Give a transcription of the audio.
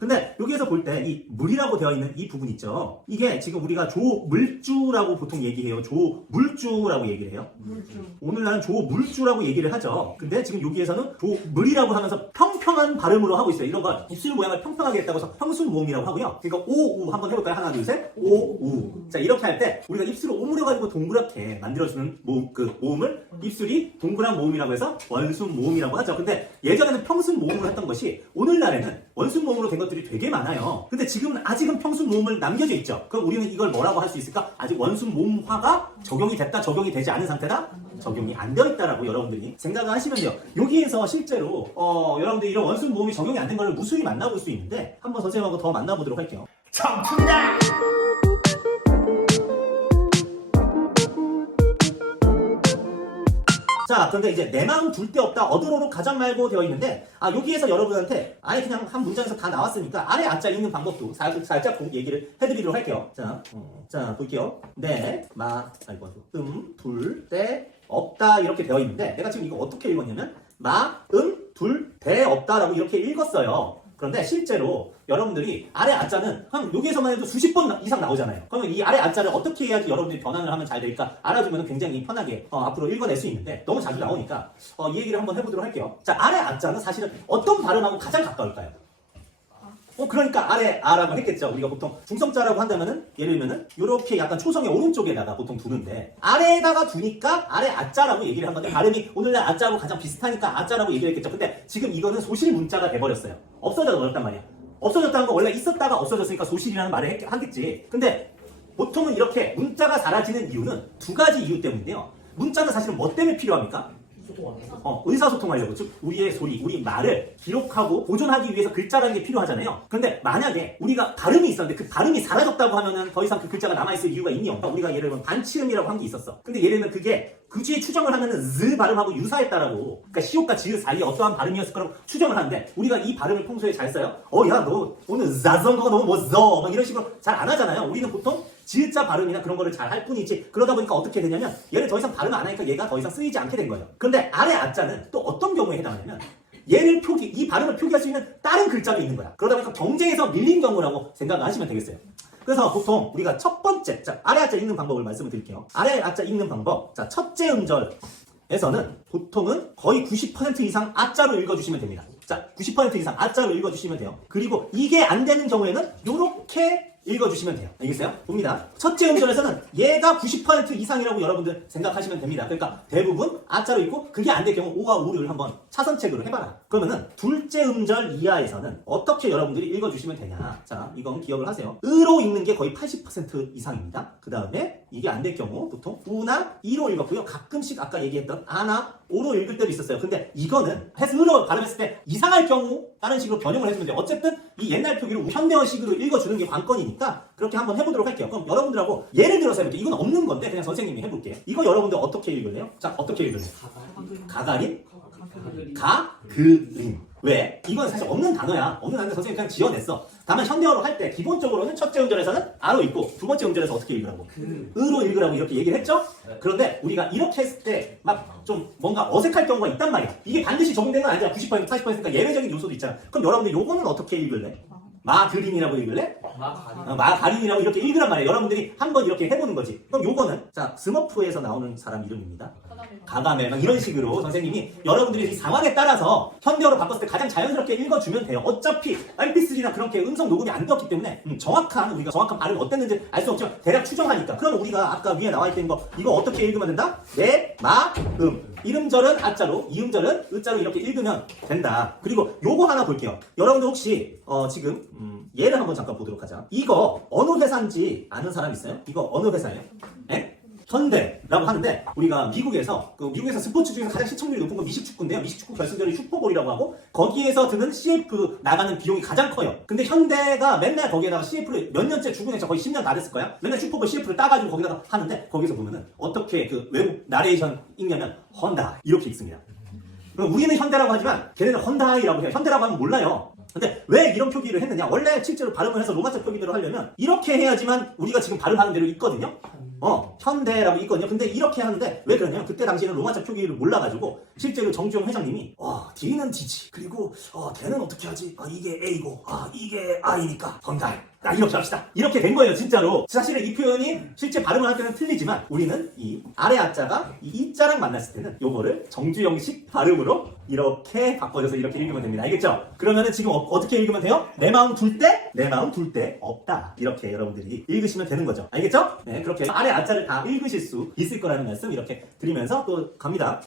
근데 여기에서 볼 때 이 물이라고 되어 있는 이 부분 있죠. 이게 지금 우리가 조물주라고 보통 얘기해요. 조물주라고 얘기를 해요. 오늘날은 조물주라고 얘기를 하죠. 근데 지금 여기에서는 조물이라고 하면서 평평한 발음으로 하고 있어요. 이런 거 입술 모양을 평평하게 했다고 해서 평순모음이라고 하고요. 그러니까 오우 한번 해볼까요? 하나 둘 셋. 오우. 자 이렇게 할 때 우리가 입술을 오므려가지고 동그랗게 만들어주는 모음을 입술이 동그란 모음이라고 해서 원순 모음이라고 하죠. 근데 예전에는 평순 모음으로 했던 것이 오늘날에는 원순 모음으로 된 것들이 되게 많아요. 근데 지금은 아직은 평순 모음을 남겨져 있죠. 그럼 우리는 이걸 뭐라고 할 수 있을까? 아직 원순 모음화가 적용이 됐다, 적용이 되지 않은 상태다? 적용이 안 되어 있다라고 여러분들이 생각을 하시면 돼요. 여기에서 실제로 여러분들이 이런 원순 모음이 적용이 안 된 걸 무수히 만나볼 수 있는데 한번 선생님하고 더 만나보도록 할게요. 청춘다! 자, 그런데 이제 내 마음 둘 데 없다 어드로로 가장 말고 되어 있는데 여기에서 여러분한테 아예 그냥 한 문장에서 다 나왔으니까 아래 앞자 읽는 방법도 살짝 얘기를 해드리도록 할게요. 자, 볼게요. 내 둘 데 없다 이렇게 되어 있는데 내가 지금 이거 어떻게 읽었냐면 둘 데 없다라고 이렇게 읽었어요. 그런데 실제로 여러분들이 아래 앞자는 한 여기에서만 해도 수십 번 이상 나오잖아요. 그러면 이 아래 앞자를 어떻게 해야지 여러분들이 변환을 하면 잘 될까 알아주면 굉장히 편하게 앞으로 읽어낼 수 있는데 너무 자주 나오니까 이 얘기를 한번 해보도록 할게요. 자, 아래 앞자는 사실은 어떤 발음하고 가장 가까울까요? 그러니까 아래 아라고 했겠죠. 우리가 보통 중성자라고 한다면은 예를 들면은 이렇게 약간 초성의 오른쪽에다가 보통 두는데 아래에다가 두니까 아래 아자라고 얘기를 한 건데 발음이 오늘날 아자하고 가장 비슷하니까 아자라고 얘기를 했겠죠. 근데 지금 이거는 소실 문자가 돼버렸어요. 없어져 버렸단 말이야. 없어졌다는 건 원래 있었다가 없어졌으니까 소실이라는 말을 하겠지. 근데 보통은 이렇게 문자가 사라지는 이유는 두 가지 이유 때문인데요. 문자는 사실은 뭐 때문에 필요합니까? 의사소통하려고. 즉 우리의 소리, 우리 말을 기록하고 보존하기 위해서 글자라는 게 필요하잖아요. 그런데 만약에 우리가 발음이 있었는데 그 발음이 사라졌다고 하면은 더 이상 그 글자가 남아있을 이유가 있니 없니? 우리가 예를 들면 반치음이라고 한 게 있었어. 근데 예를 들면 그게 그 뒤에 추정을 하면은 즈 발음하고 유사했다라고, 그러니까 시옷과 지읒 사이에 어떠한 발음이었을 거라고 추정을 하는데 우리가 이 발음을 평소에 잘 써요? 야 너 오늘 자전거가 너무 멋져 막 이런 식으로 잘 안 하잖아요. 우리는 보통 지읒자 발음이나 그런 거를 잘 할 뿐이지. 그러다 보니까 어떻게 되냐면 얘를 더 이상 발음 안 하니까 얘가 더 이상 쓰이지 않게 된 거예요. 그런데 아래 아자는 또 어떤 경우에 해당하냐면 얘를 이 발음을 표기할 수 있는 다른 글자도 있는 거야. 그러다 보니까 경쟁에서 밀린 경우라고 생각을 하시면 되겠어요. 그래서 보통 우리가 첫 번째, 아래 아자 읽는 방법을 말씀을 드릴게요. 아래 아자 읽는 방법. 첫째 음절에서는 보통은 거의 90% 이상 아자로 읽어주시면 됩니다. 90% 이상 아자로 읽어주시면 돼요. 그리고 이게 안 되는 경우에는 요렇게 읽어주시면 돼요. 알겠어요? 봅니다. 첫째 음절에서는 얘가 90% 이상이라고 여러분들 생각하시면 됩니다. 그러니까 대부분 아자로 읽고 그게 안 될 경우 오와 우를 한번 차선책으로 해봐라. 그러면은 둘째 음절 이하에서는 어떻게 여러분들이 읽어주시면 되냐. 자, 이건 기억을 하세요. 으로 읽는 게 거의 80% 이상입니다. 그 다음에 이게 안 될 경우 보통 우나 이로 읽었고요. 가끔씩 아까 얘기했던 아나 오로 읽을 때도 있었어요. 근데 이거는 으로 발음했을 때 이상할 경우 다른 식으로 변형을 해주면 돼요. 어쨌든 이 옛날 표기로 현대어식으로 읽어주는 게 관건이니까 그렇게 한번 해보도록 할게요. 그럼 여러분들하고 예를 들어서 해볼게요. 이건 없는 건데 그냥 선생님이 해볼게요. 이거 여러분들 어떻게 읽을래요? 자, 어떻게 읽을래요? 가가린? 가그린. 왜? 이건 사실 없는 단어야. 없는 단어인데 선생님이 그냥 지어냈어. 다만 현대어로 할 때 기본적으로는 첫째 음절에서는 아로 읽고 두 번째 음절에서 어떻게 읽으라고? 으로 읽으라고 이렇게 얘기를 했죠? 그런데 우리가 이렇게 했을 때 막 좀 뭔가 어색할 경우가 있단 말이야. 이게 반드시 적용되는 건 아니잖아. 90%, 40%니까 예외적인 요소도 있잖아. 그럼 여러분들 요거는 어떻게 읽을래? 마그린이라고 읽을래? 마가린이라고 이렇게 읽으란 말이에요. 여러분들이 한번 이렇게 해보는 거지. 그럼 요거는 스머프에서 나오는 사람 이름입니다. 가가멜 막 이런 식으로 선생님이 여러분들이 이 상황에 따라서 현대어로 바꿨을 때 가장 자연스럽게 읽어주면 돼요. 어차피 MP3나 그렇게 음성 녹음이 안 되었기 때문에 우리가 정확한 발음이 어땠는지 알 수 없지만 대략 추정하니까. 그럼 우리가 아까 위에 나와 있는 거 이거 어떻게 읽으면 된다? 내, 마, 이음절은 아자로, 이음절은 으자로 이렇게 읽으면 된다. 그리고 요거 하나 볼게요. 여러분들 혹시 지금 예를 한번 잠깐 보도록 하자. 이거 어느 회사인지 아는 사람 있어요? 이거 어느 회사예요? 에? 현대라고 하는데 우리가 미국에서 스포츠 중에서 가장 시청률이 높은 건 미식축구인데요. 미식축구 결승전이 슈퍼볼이라고 하고 거기에서 드는 CF 나가는 비용이 가장 커요. 근데 현대가 맨날 거기에다가 CF를 몇 년째 주고 내서 거의 10년 다 됐을 거야. 맨날 슈퍼볼 CF를 따가지고 거기다가 하는데 거기서 보면은 어떻게 그 외국 나레이션 읽냐면 헌다 이렇게 읽습니다. 그럼 우리는 현대라고 하지만 걔네는 헌다이라고 해요. 현대라고 하면 몰라요. 근데 왜 이런 표기를 했느냐? 원래 실제로 발음을 해서 로마자 표기대로 하려면 이렇게 해야지만 우리가 지금 발음하는 대로 읽거든요. 현대라고 있거든요. 근데 이렇게 하는데 왜 그러냐면 그때 당시에는 로마자 표기를 몰라가지고 실제로 정주영 회장님이 D는 D지. 그리고 대는 어떻게 하지? 이게 A고 이게 I니까 건달. 이렇게 합시다. 이렇게 된 거예요, 진짜로. 사실은 이 표현이 실제 발음을 할 때는 틀리지만 우리는 이 아래 아자가 이 이자랑 만났을 때는 요거를 정주영식 발음으로 이렇게 바꿔줘서 이렇게 읽으면 됩니다. 알겠죠? 그러면은 지금 어떻게 읽으면 돼요? 내 마음 둘 때? 내 마음 둘 때 없다. 이렇게 여러분들이 읽으시면 되는 거죠. 알겠죠? 네, 그렇게 아래 아자를 다 읽으실 수 있을 거라는 말씀 이렇게 드리면서 또 갑니다.